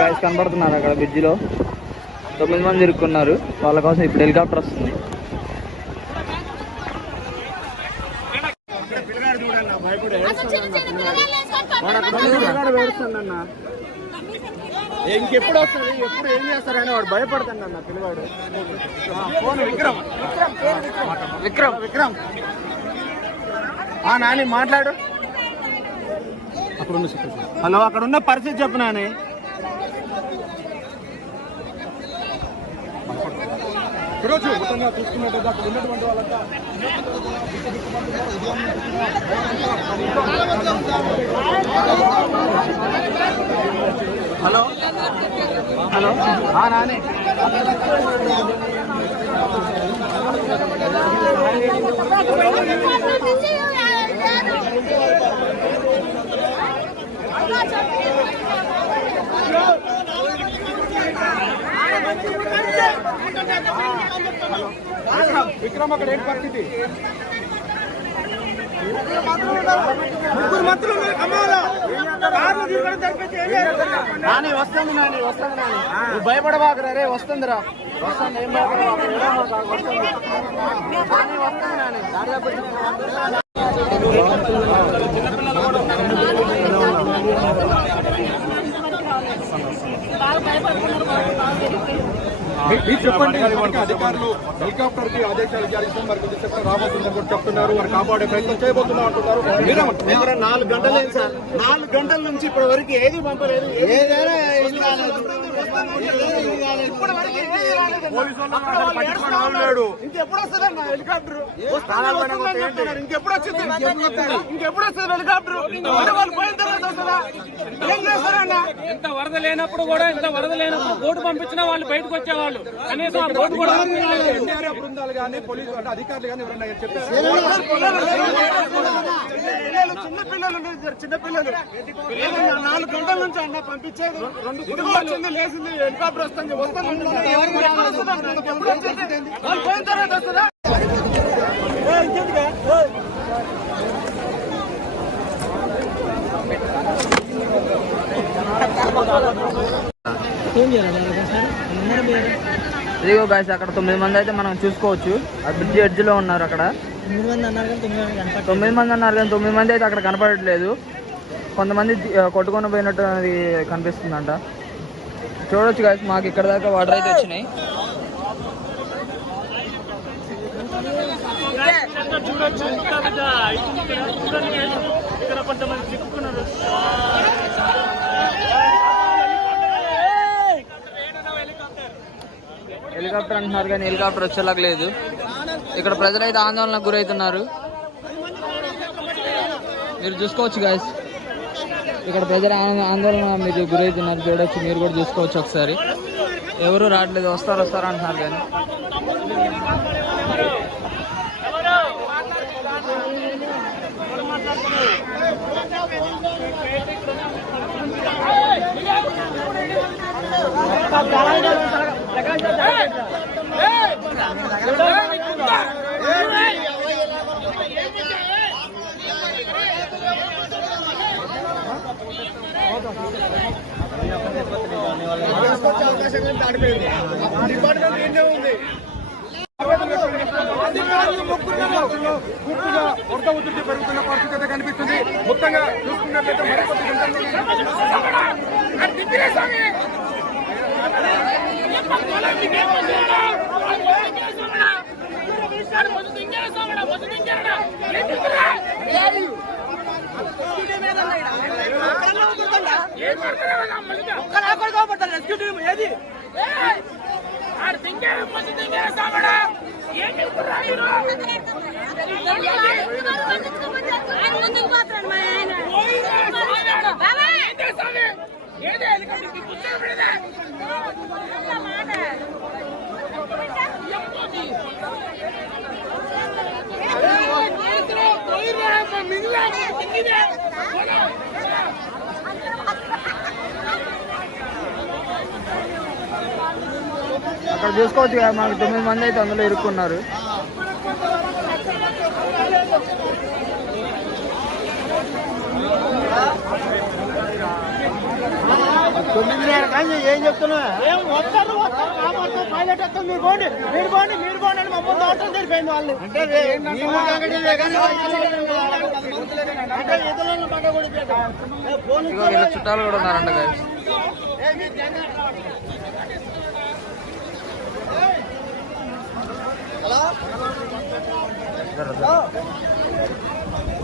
Guys కనబడుతున్నారు అక్కడ బ్రిడ్జిలో. తొమ్మిది మంది ఇరుక్కున్నారు. వాళ్ళ కోసం ఇప్పుడు హెలికాప్టర్ వస్తుంది. ఇంకెప్పుడు వస్తుంది? ఎప్పుడు ఏం చేస్తారని వాడు భయపడుతుంది అన్న పిల్లవాడు ఫోన్ విక్రమ్. విక్రమ్ విక్రమ్. ఆ నాని మాట్లాడు. హలో అక్కడ ఉన్న పరిస్థితి చెప్పు నాని. ఈరోజు మొత్తంగా చూసుకున్నట్టయితే అక్కడ ఉన్నటువంటి వాళ్ళంతా హలో హలో ఆ నాని. విక్రమ్ అక్కడ ఏంటి పరిస్థితి ముగ్గురు మంత్రులు నాని వస్తుంది నాని వస్తుంది నాని. నువ్వు భయపడబాకరా రే వస్తుందిరా. వస్తుంది ఏం భయపడబాకరా ఏడో వస్తుంది నాని. వస్తుంది నాని మీరు చెప్పండి. అధికారులు హెలికాప్టర్కి ఆదేశాలు జారీ మరి కొద్ది రాబోతుందని కూడా చెప్తున్నారు. వారు కాపాడే ప్రయత్నం చేయబోతున్నాం అంటున్నారు. నాలుగు గంటలు సార్? నాలుగు గంటల నుంచి ఇప్పటి వరకు ఏది పంపలేదు. ఇంకెప్పుడు వస్తుందన్న హెలికాప్టర్ ఇంకెప్పుడు వచ్చింది ఇంకెప్పుడు వస్తుంది హెలికాప్టర్ అంటే వాళ్ళు పోయిన తర్వాత వస్తుందా ఏం చేస్తారన్న ఇంత వరద లేనప్పుడు కూడా ఇంత వరద లేనప్పుడు బోటు పంపించినా వాళ్ళు బయటకు వచ్చేవాళ్ళు. కనీసం కూడా పంపించలేదు. ఎన్డీఆర్ఎఫ్ బృందాలు కానీ పోలీసు అంటే అధికారులు కానీ ఎవరైనా చెప్పారు? పిల్లలు చిన్న పిల్లలు ఉన్నారు ఇద్దరు చిన్న పిల్లలు. పిల్లలు నాలుగు గంటల నుంచి అన్న పంపించేది. రెండు కుటుంబాలు వచ్చింది లేచింది హెలికాప్టర్ వస్తుంది? వాళ్ళు పోయిన తర్వాత వస్తుందా ఏ, ఇంకెందుకే? ఏ. ఇదిగో గాయస్ అక్కడ తొమ్మిది మంది అయితే మనం చూసుకోవచ్చు. ఆ బ్రిడ్జి ఎడ్జ్లో ఉన్నారు అక్కడ. తొమ్మిది మంది అన్నారు కానీ తొమ్మిది మంది అయితే అక్కడ కనపడట్లేదు. కొంతమంది కొట్టుకొని పోయినట్టు అది కనిపిస్తుందంట. చూడొచ్చు గాయస్ మాకు ఇక్కడ దాకా వాటర్ అయితే వచ్చినాయి. చూడొచ్చు ఇక్కడ కొంతమంది చిక్కుకున్నారు. హెలికాప్టర్ అంటున్నారు కానీ హెలికాప్టర్ వచ్చేలాగా లేదు. ఇక్కడ ప్రజలైతే ఆందోళనకు గురవుతున్నారు మీరు చూసుకోవచ్చు గాయస్ ఇక్కడ ప్రజలు ఆందోళన మీరు గురవుతున్నారు చూడొచ్చు మీరు కూడా చూసుకోవచ్చు ఒకసారి. ఎవరు రావట్లేదు వస్తారు వస్తారు అంటున్నారు కానీ డిపార్ట్మెంట్ ఏంటే ఉంది అధికారులు మొక్కుతున్నారు. పూర్తిగా వరద ఉధృతి పెరుగుతున్న పరిస్థితి అయితే కనిపిస్తుంది మొత్తంగా చూసుకున్నట్లయితే మరికొద్ది ఆయన ముందుకు పోతున్నాడు మా ఆయన బాబాయ్ మాట అక్కడ చూసుకోవచ్చు కదా మనకు తొమ్మిది మంది అయితే అందులో ఇరుక్కున్నారు. ఏం చెప్తున్నా చుట్టాలు కూడా ఉన్నారండి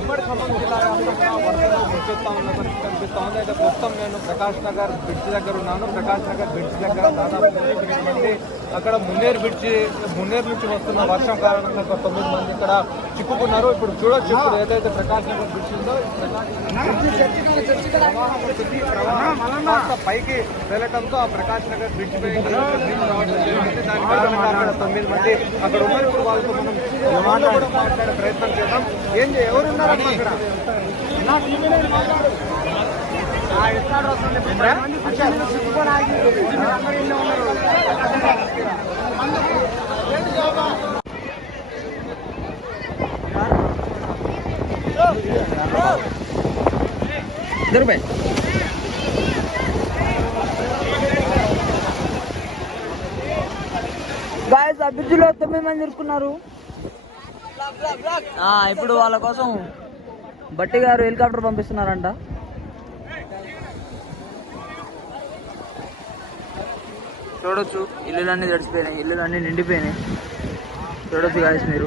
ఉమ్మడి ఖమ్మం జిల్లా వ్యాప్తంగా వరదలు ముచ్చెత్తా ఉన్న పరిస్థితి కనిపిస్తా ఉంది. అయితే ప్రస్తుతం నేను ప్రకాష్ నగర్ బ్రిడ్జ్ దగ్గర ఉన్నాను. ప్రకాష్ నగర్ బ్రిడ్జ్ దగ్గర దాదాపు ఎనిమిది మంది అక్కడ మున్నేరు బ్రిడ్జి మున్నేరు నుంచి వస్తున్న వర్షం కారణంగా ఒక తొమ్మిది మంది ఇక్కడ చిక్కుకున్నారు. ఇప్పుడు చూడొచ్చు ఏదైతే ప్రకాష్ నగర్ బ్రిడ్జ్ ఉందో. పైకి వెళ్ళటంతో ఆ ప్రకాష్ నగర్ బ్రిడ్జ్ పై దాని కారణంగా అక్కడ తొమ్మిది మంది అక్కడ ఉన్నారు ఇప్పుడు వాళ్ళతో మనం కూడా మాట్లాడే ప్రయత్నం చేద్దాం. ఏం ఎవరున్నారమ్మా అక్కడ? ఇద్దరు గాయస్ ఆ బ్రిడ్జ్లో తొమ్మిది మంది ఇరుక్కున్నారు ఆ, ఇప్పుడు వాళ్ళ కోసం బట్టి గారు హెలికాప్టర్ పంపిస్తున్నారంట. చూడొచ్చు ఇల్లులన్నీ తడిసిపోయినాయి ఇల్లులన్నీ నిండిపోయినాయి. చూడొచ్చు గాయస్ మీరు.